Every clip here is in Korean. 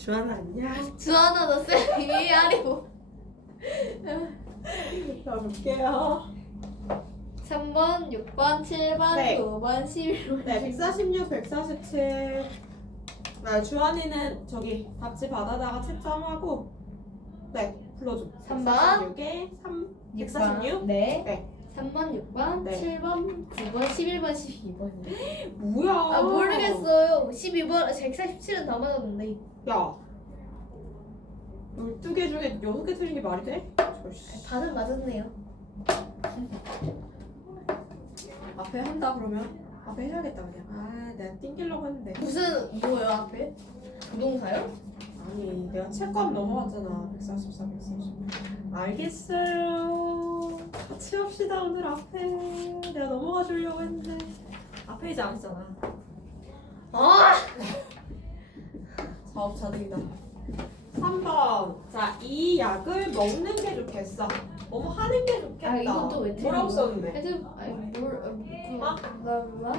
주하나 안녕. 주하나 너쌤 이해하려고. 자 볼게요. 3번, 6번, 7번, 네. 9번, 11번. 네, 146, 147. 네, 주한이는 저기 답지 받아다가 채점하고 네, 불러줘. 삼 번. 146에 3, 146. 네. 네. 3번, 6번, 네. 7번, 9번, 11번, 12번이요. 뭐야? 아 모르겠어요. 12번, 147은 다 맞았는데. 야. 12개 중에 6개 틀린 게 말이 돼? 저씨. 반은 맞았네요. 앞에 한다 그러면 앞에 해야겠다 그냥. 아, 내가 띵기려고 했는데. 무슨 뭐예요 앞에? 부동사요? 아니, 내가 채권 넘어갔잖아. 144, 140. 알겠어요. 같이 합시다 오늘 앞에. 내가 넘어가 주려고 했는데 앞에 이제 안 했잖아. 아! 사업자들이다. 3번. 자, 이 약을 먹는 게 좋겠어. 뭐뭐 하는 게 좋겠다. 아, 이건 또왜 틀린 뭐라고 거야? 썼는데? 애들 아니 뭘 어, 그, 아? 나 몰라?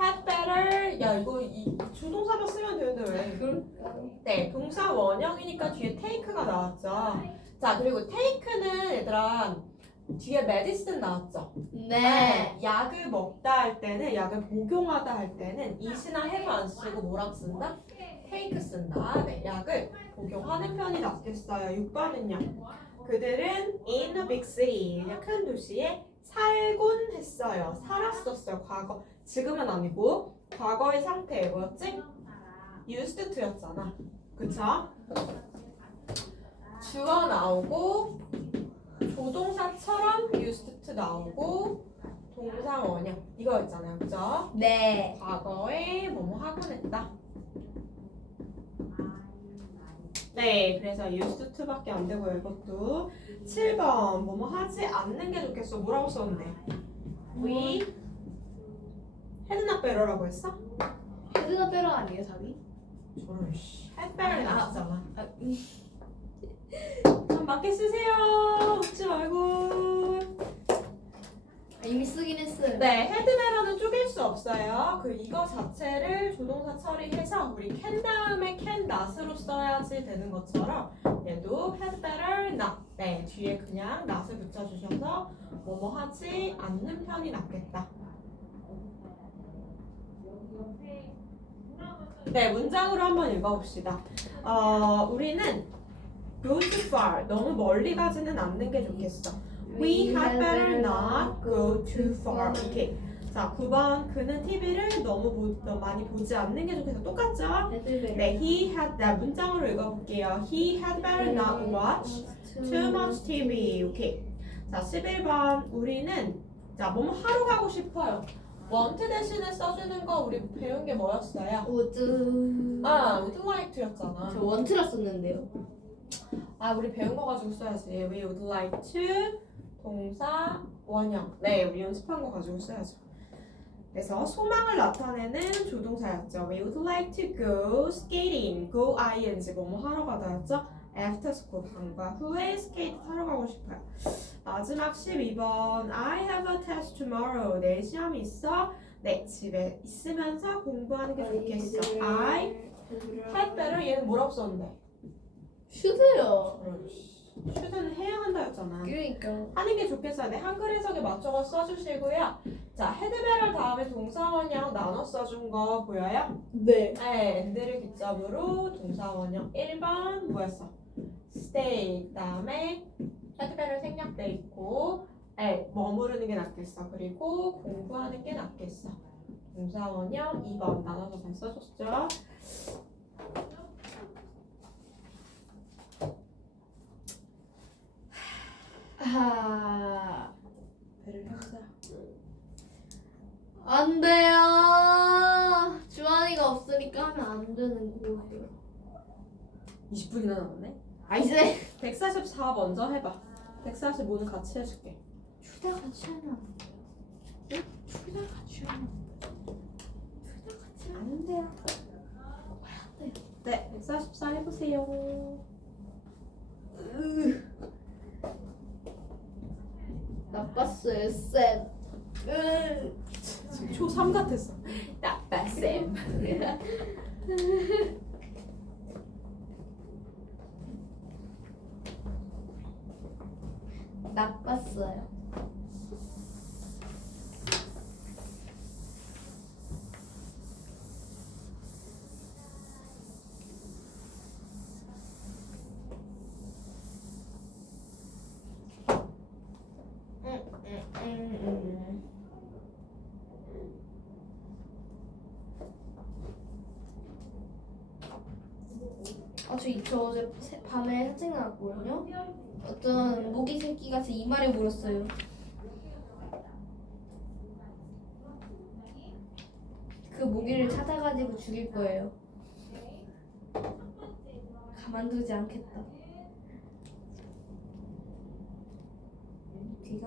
had better. 야, 이거 이 주동사만 쓰면 되는데 왜? 그럴 네, 동사 원형이니까 뒤에 take가 나왔죠. 자, 그리고 take는 얘들아 뒤에 medicine 나왔죠. 네. 약을 먹다 할 때는 약을 복용하다 할 때는 it이나 have 안 쓰고 뭐랑 쓴다? take 쓴다. 네, 약을 복용하는 편이 낫겠어요. 6번은요. 그들은 in a big city, 큰 도시에 살곤 했어요. 살았었어요. 과거. 지금은 아니고 과거의 상태 뭐였지? used to였잖아. 그쵸? 주어 나오고 조동사처럼 used to 나오고 동사 원형 이거였잖아요. 그죠? 네. 과거에 뭐뭐 하곤 했다. 네, 그래서 used to밖에 안 되고요. 이것도 7번 뭐뭐 하지 않는 게 좋겠어. 뭐라고 썼는데? We had not better라고 했어? 헤드나 빼러 아니에요 답이? 저런 씨. had better 아, 나왔잖아. 아, 음. 좀 맞게 쓰세요. 웃지 말고. 아, 이미 쓰긴 했어요. 네, 헤드베러는 쪼갤 수 없어요. 그 이거 자체를 조동사 처리해서 우리 can 다음에 can not으로 써야지 되는 것처럼 얘도 better not. 네, 뒤에 그냥 not을 붙여주셔서 뭐뭐 하지 않는 편이 낫겠다. 네, 문장으로 한번 읽어봅시다. 어, 우리는 go too far. 너무 멀리 가지는 않는 게 좋겠어. We had better not go too far. 오케이. 자, 9번. 그는 TV를 너무 보, 너무 많이 보지 않는 게 좋겠어. 똑같죠? 헤드베러. 네, he had that 문장으로 읽어볼게요. He had better not watch too much TV. 오케이. 자, 11번. 우리는 자, 뭐뭐 하러 가고 싶어요. want 대신에 써주는 거 우리 배운 게 뭐였어요? 우드. 아, would like to였잖아. 저 원트라 썼는데요. 아, 우리 배운 거 가지고 써야지. We would like to 동사 원형. 네, 우리 연습한 거 가지고 써야죠. 그래서 소망을 나타내는 조동사였죠. We would like to go skating. go ing 뭐뭐 하러 가다였죠. after school 방과 후에 스케이트 타러 가고 싶어요. 마지막 12번 I have a test tomorrow. 내일 시험이 있어. 네, 집에 있으면서 공부하는 게 좋겠어. I had better 얘는 뭐라고 썼는데? 슈드요. 슈드는 해야 한다였잖아. 그러니까. 하는 게 좋겠어요. 네, 한글 해석에 맞춰서 써주시고요. 자, 헤드베럴 다음에 동사원형 나눠 써준 거 보여요? 네. 네, 엔드를 기점으로 동사원형 1번 뭐였어? stay 그다음에 헤드베럴 생략돼 있고 네, 머무르는 게 낫겠어. 그리고 공부하는 게 낫겠어. 동사원형 2번 나눠서 잘 써줬죠? 아. 배를 펴자. 안 돼요. 주환이가 없으니까 하면 안 되는 거예요. 20분이나 남았네. 아 이제 144 먼저 해봐. 145는 같이 해줄게. 둘다 같이 하면 안 돼. 둘다 같이 하면 둘다 같이 하면 안 돼요. 네, 144 해보세요. 나빴어요 쌤. 으, 지금 초3 같았어. 나빠 쌤. 나빴어요. 저, 이- 저 어제 새- 밤에 산책 나왔거든요. 어떤 모기 새끼가 제 이마를 물었어요. 그 모기를 찾아가지고 죽일 거예요. 가만두지 않겠다. 여기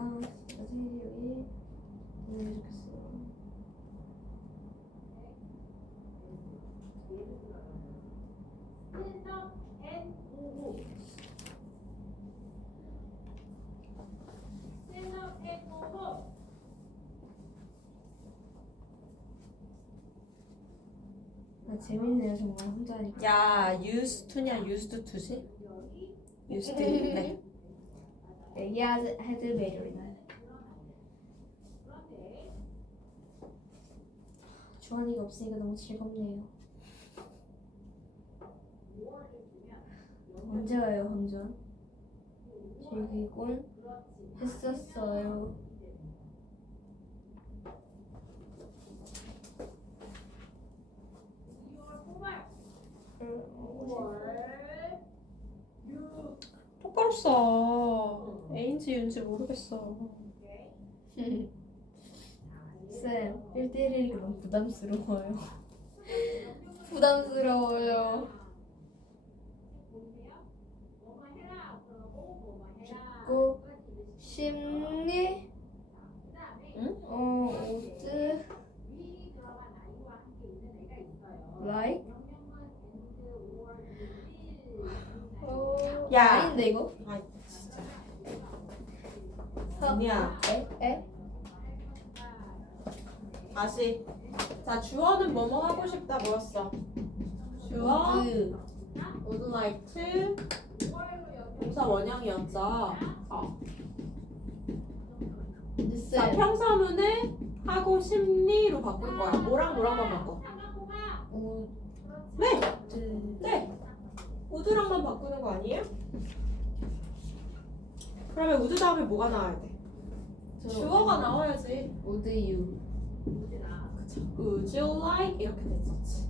음, 이렇게 써. 아, 재밌네요 정말 혼자 하니까. 야 used to냐 used to지? used 네 애기 헤드 헤드베리나. 주환이가 없으니까 너무 즐겁네요. 언제 와요 혼전? 즐기곤 했었어요. 똑바로 써 A인지 U인지 모르겠어 쌤, 1대1이니까 너무 부담스러워요. 부담스러워요. 죽고 심리 응? 어 오즈 라이? 어 야. 아닌데 이거? 아 진짜. 서 아니야. 에? 다시. 자 주어는 뭐뭐 하고 싶다 뭐였어? 주어? 그 would like to 동사 원형이었죠 어. 자 쌤 평사문을 하고 싶니로 바꿀 거야 뭐랑 뭐랑만 바꿔 오즈 네 네. 우드랑만 바꾸는 거 아니에요? 그러면 우드 다음에 뭐가 나와야 돼? 주어가 나와야지. 유 그쵸. Would you like? 이렇게 됐었지.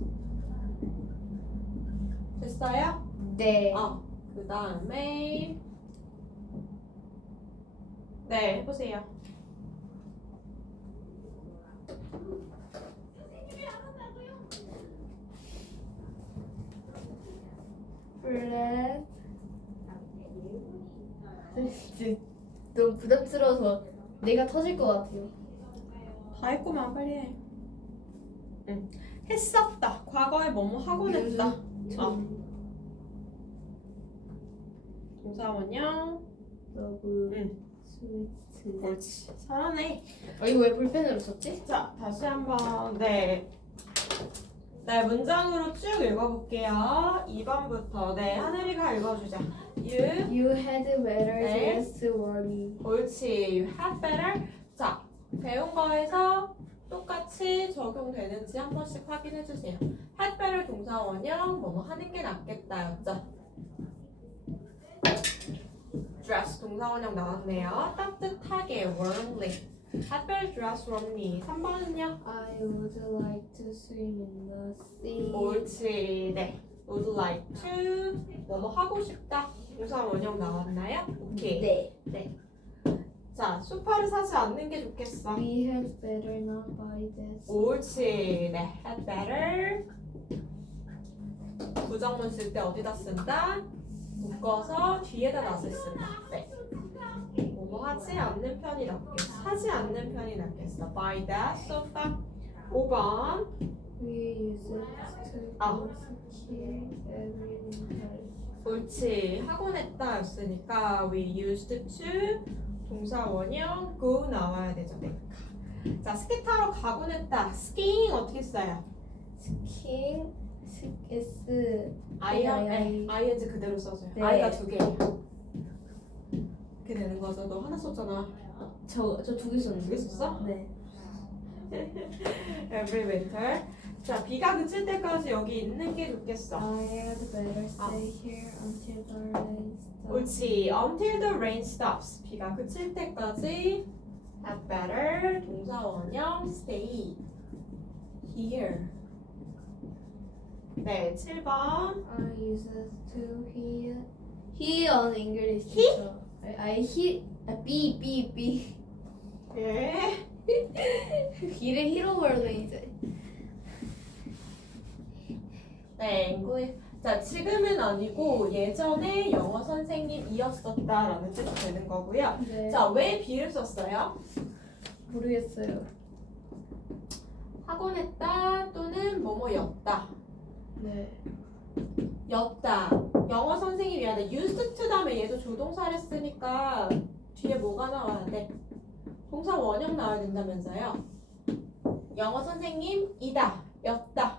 됐어요? 네 어. 그 다음에 네 해보세요. 블랙 진짜 너무 부담스러워서 내가 터질 것 같아요. 다 했구만 빨리 해. 응. 했었다. 과거에 뭐뭐 하곤 했다. 어. 동사 원형. 러브 응. 스위트. 옳지. 잘하네. 어 이거 왜 볼펜으로 썼지? 자, 다시 한번 네. 네, 문장으로 쭉 읽어볼게요. 2번부터. 네, 하늘이가 읽어주자. You. You had better 네. just were me. 옳지. You had better. 자, 배운 거에서 똑같이 적용되는지 한 번씩 확인해주세요. had better 동사 원형, 뭐뭐 하는 게 낫겠다 였죠. Dress 동사 원형 나왔네요. 따뜻하게, warmly. better dress warmly. 3번은요? I would like to swim in the sea. 옳지. 네. would like to 뭐뭐 하고 싶다. 동사 원형 나왔나요? 오케이. 네. 자, 소파를 사지 않는 게 좋겠어. We had better not buy this. 옳지. 네. had better. 부정문 쓸 때 어디다 쓴다? 묶어서 뒤에다 놔서 쓴다. 네. 뭐뭐 하지 않는 편이 낫겠어. 사지 않는 편이 낫겠어. Buy that sofa. 5번. We use it to 아. secure everything. 옳지. 하곤 했다 였으니까 we used to 동사 원형 go 나와야 되죠. 네. 자, 스키 타러 가곤 했다. skiing 어떻게 써요? King is I, 네, 아이. ing 그대로 써줘요. 네. I가 두 개예요. 이렇게 되는 거죠. 너 하나 썼잖아. 저저 두 개 썼는데. 두 개 썼어? 네. Every winter. 자, 비가 그칠 때까지 여기 있는 게 좋겠어. I had better 아. stay here until the rain stops. 옳지. Until the rain stops. 비가 그칠 때까지 had better 동사 원형 stay here. 네, 7번. I used to hear he on English. He? teacher. I, I he 아, B B B. 예. B를 히로버로 이제. 네. 자, 지금은 아니고 예전에 영어 선생님이었었다라는 뜻이 되는 거고요. 네. 자, 왜 비를 썼어요? 모르겠어요. 하곤 했다 또는 뭐뭐였다. 네. 였다. 영어 선생님이야. used to 다음에 얘도 조동사를 쓰니까 뒤에 뭐가 나와야 돼? 동사 원형 나와야 된다면서요. 영어 선생님이다. 였다.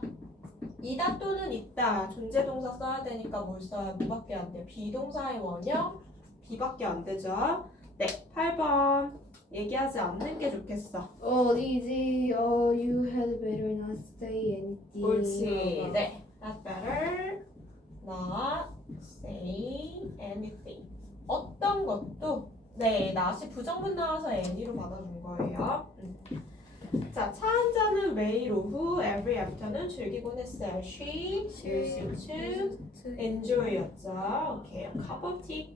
이다 또는 있다. 존재 동사 써야 되니까 뭘 써야 뭐밖에 안 돼? 비동사의 원형 비밖에 안 되죠. 네, 8번. 얘기하지 않는 게 좋겠어. 어 어디지? 어 you had better not say anything. 옳지. 네. Not better. Not say anything. 어떤 것도 네, not이 부정문 나와서 any로 받아준 거예요. 음. 자, 차 한 잔은 매일 오후 every afternoon 즐기곤 했어요. She used to enjoy였죠. 오케이, a cup of tea.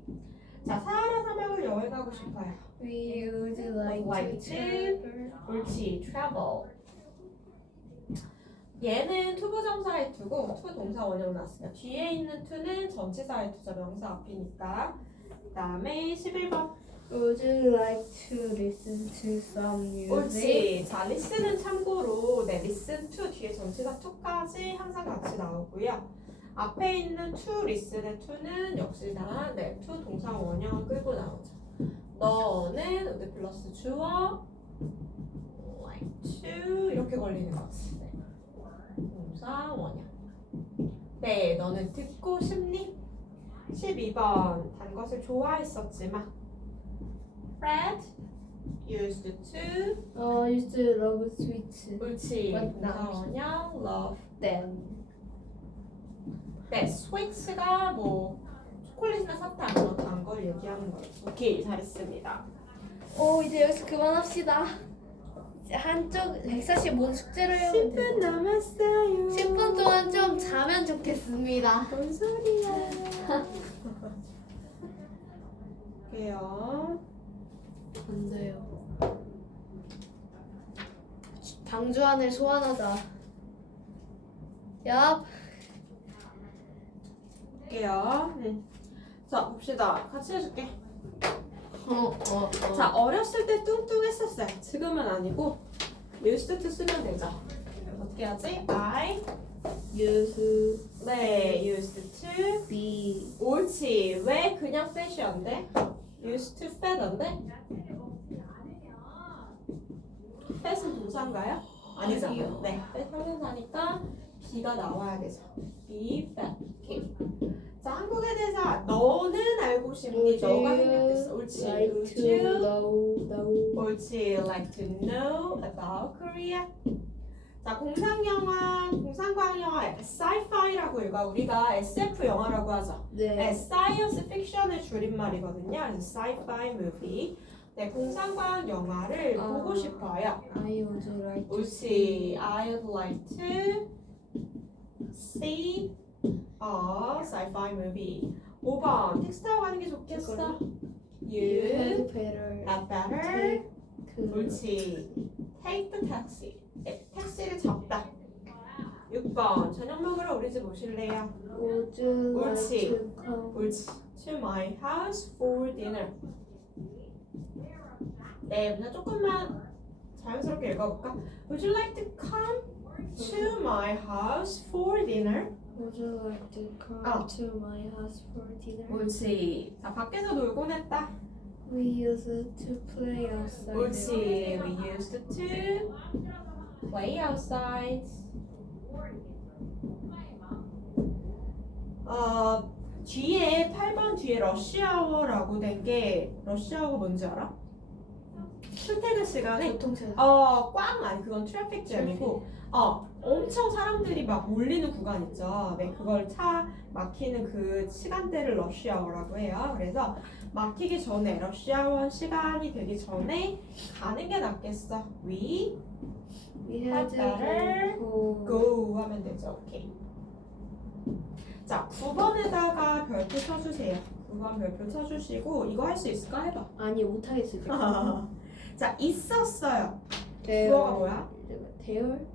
자, 사하라 사막을 여행하고 싶어요. We would like, Like to. 옳지, travel. 얘는 투부 정사의 투고 투 동사 원형 나왔어요. 뒤에 있는 투는 전치사의 투죠. 명사 앞이니까. 그다음에 11번. Would you like to listen to some music? 옳지. 자, listen은 참고로 네, listen to 뒤에 전치사 to까지 항상 같이 나오고요. 앞에 있는 to listen의 to는 역시나 네, to 동사 원형을 끌고 나오죠. 너는 플러스 주어 like to 이렇게 걸리는 거지. 네. 동사 원형. 네, 너는 듣고 싶니? 12번 단 것을 좋아했었지만 Fred used to 어 used to love sweets. 옳지 not. 원형 love Then. 네 sweets가 뭐 초콜릿이나 사탕 이런 단걸 얘기하는 거예요 오케이 잘했습니다 오 이제 여기서 그만합시다. 한쪽 145는 숙제를 해야 돼. 10분 남았어요 10분 동안 좀 자면 좋겠습니다. 뭔 소리야 볼게요 안 돼요. 방주안을 소환하자. 얍. 볼게요 음. 자 봅시다 같이 해줄게 어, 어, 어. 자 어렸을 때 뚱뚱했었어요 지금은 아니고 used to 쓰면 되죠 어떻게 하지? I use 네 used to be 옳지 왜 그냥 돼? used to 돼? fat은 동사인가요? 아니잖아요 아니요. 네 fat 형용사니까 be가 나와야 되죠. Fat 오케이 자 한국에 대해서 너는 알고 싶니? 너가 생각됐어. 옳지. Like would to you? know know. 옳지. Like to know about Korea? 자 공상 영화, 공상과학 영화 sci-fi라고 읽어. 우리가 SF 영화라고 하죠. 네, 네. 사이언스 픽션의 줄임말이거든요. 그래서 sci-fi movie. 네, 공상과학 영화를 아. 보고 싶어요. I would like to 옳지. I would like to see a sci-fi movie. 5번. 텍스트 하고 하는 게 좋겠어. You You had better had better. take 옳지. Take the taxi. 네, 택시를 잡다. 6번. 저녁 먹으러 우리 집 오실래요? Would you like 옳지. to come 옳지. To my house for dinner. 네, 그냥 조금만 자연스럽게 읽어볼까? Would you like to come to my house for dinner? Would you like to come 아. to my house for dinner? 옳지. 자, 밖에서 놀곤 했다. We used to play outside. 옳지. We used to play outside. 어, 뒤에 8번 뒤에 러시아워라고 된 게 러시아워가 뭔지 알아? 출퇴근 시간에 교통체. 어, 꽝 아니 그건 트래픽 잼이고 어, 엄청 사람들이 막 몰리는 구간 있죠. 네, 그걸 차 막히는 그 시간대를 러시아워라고 해요. 그래서 막히기 전에 러시아워 시간이 되기 전에 가는 게 낫겠어. To go. go 하면 되죠. 오케이. 자, 9번에다가 별표 쳐주세요. 9번 별표 쳐주시고 이거 할 수 있을까 해봐. 아니 못하겠어요. 자, 있었어요. 주어가 뭐야? 대열?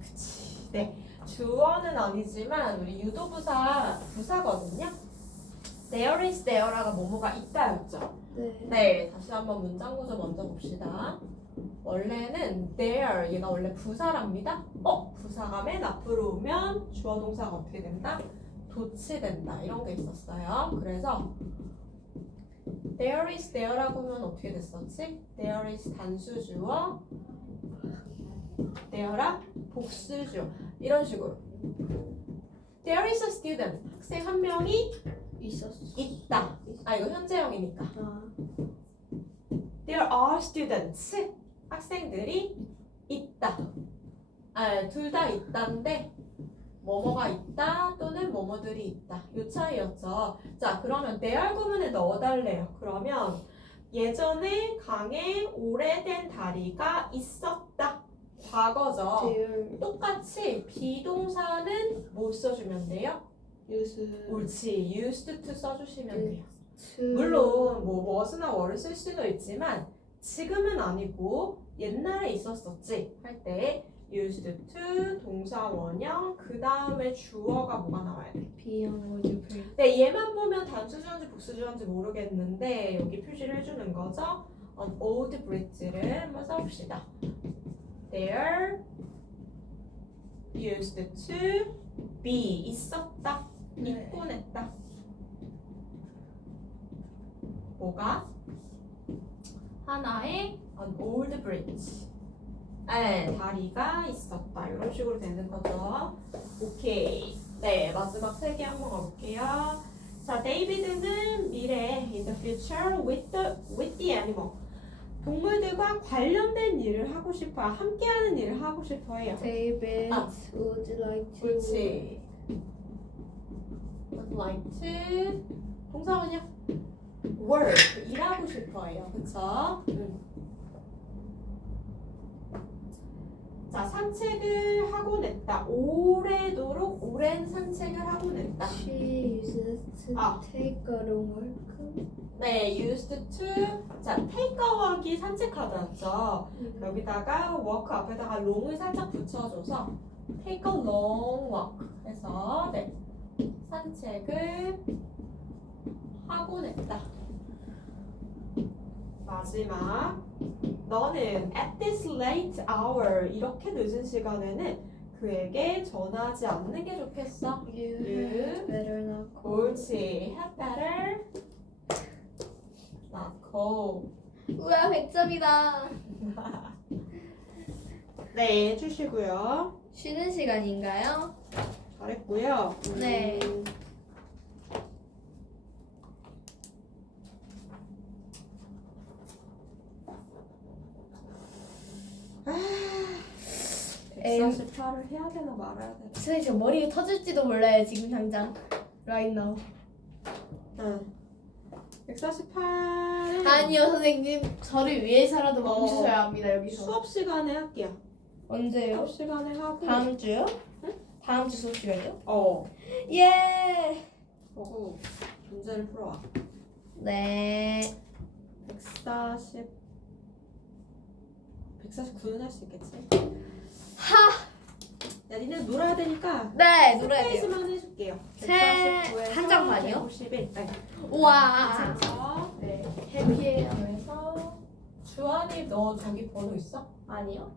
그치. 네. 주어는 아니지만 우리 유도부사 부사거든요. There is there라가 뭐뭐가 있다였죠. 네. 네. 다시 한번 문장 구조 먼저 봅시다. 원래는 there 얘가 원래 부사랍니다. 어? 부사가 맨 앞으로 오면 주어 동사가 어떻게 된다? 도치된다. 이런 게 있었어요. 그래서 there is there라고 하면 어떻게 됐었지? there is 단수주어 there라 복수주어 이런 식으로 there is a student 학생 한 명이 있었어. 있다. 아 이거 현재형이니까 아. There are students. 학생들이 있다. 아, 둘 다 있다인데 뭐뭐가 있다 또는 뭐뭐들이 있다. 요 차이였죠. 자, 그러면 there 구문에 넣어달래요. 그러면 예전에 강에 오래된 다리가 있었다. 과거죠. 대열. 똑같이 비동사는 뭐 써주면 돼요? 유스. 옳지. used to 써주시면 돼요. 트. 물론 뭐 was나 were를 쓸 수도 있지만 지금은 아니고 옛날에 있었었지 할 때 used to 동사 원형 그 다음에 주어가 뭐가 나와야 돼? 비형 월드 프레이. 네 얘만 보면 단수주어인지 복수주어인지 모르겠는데 여기 표시를 해주는 거죠. on old bridge를 한번 써봅시다. There used to be 있었다 네. 있곤 했다. 뭐가? 하나의 an old bridge. 네, 다리가 있었다. 이런 식으로 되는 거죠. 오케이. 네, 마지막 세 개 한번 가볼게요. 자, 데이비드는 미래에 in the future with the with the animal. 동물들과 관련된 일을 하고 싶어요. 함께하는 일을 하고 싶어해요. David 아. would like to. 그렇지. would like to 동사원이요. work 일하고 싶어해요. 그쵸? 응. 자 산책을 하고 냈다. 오래도록 오랜 산책을 하고 냈다. She used to 아. take a long walk. 네, used to 자 take a walk이 산책하다였죠. 여기다가 walk 앞에다가 long을 살짝 붙여줘서 take a long walk 해서 네 산책을 하고 냈다. 마지막 너는 at this late hour 이렇게 늦은 시간에는 그에게 전화하지 않는 게 좋겠어. You You better not call. 옳지. Had better not call. 우와 100점이다. 네, 해주시고요. 쉬는 시간인가요? 잘했고요. 네. 음, 에이. 148을 해야 되나 말아야 되나? 선생님 저 머리가 터질지도 몰라요 지금 당장. Right now. 응. 148은 아니요 선생님 저를 위해서라도 어. 멈추셔야 합니다 여기서. 수업 시간에 할게요. 언제요? 수업 시간에 하고. 다음 주요? 다음 주 수업 시간이요? 어. 예. 보고 문제를 풀어와. 네. 140 149는 할 수 있겠지? 하. 야, 니네 놀아야 되니까 네 놀아야 돼요. 페이지만 해줄게요. 세- 한장 반이요? 151. 네. 우와. 그래서 네. 해피해요. 그래서 주한이 너 저기 번호 있어? 아니요.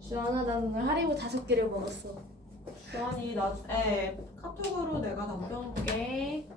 주하나 나 오늘 하리보 다섯 개를 먹었어. 주한이 나중에 카톡으로 내가 남겨놓을게.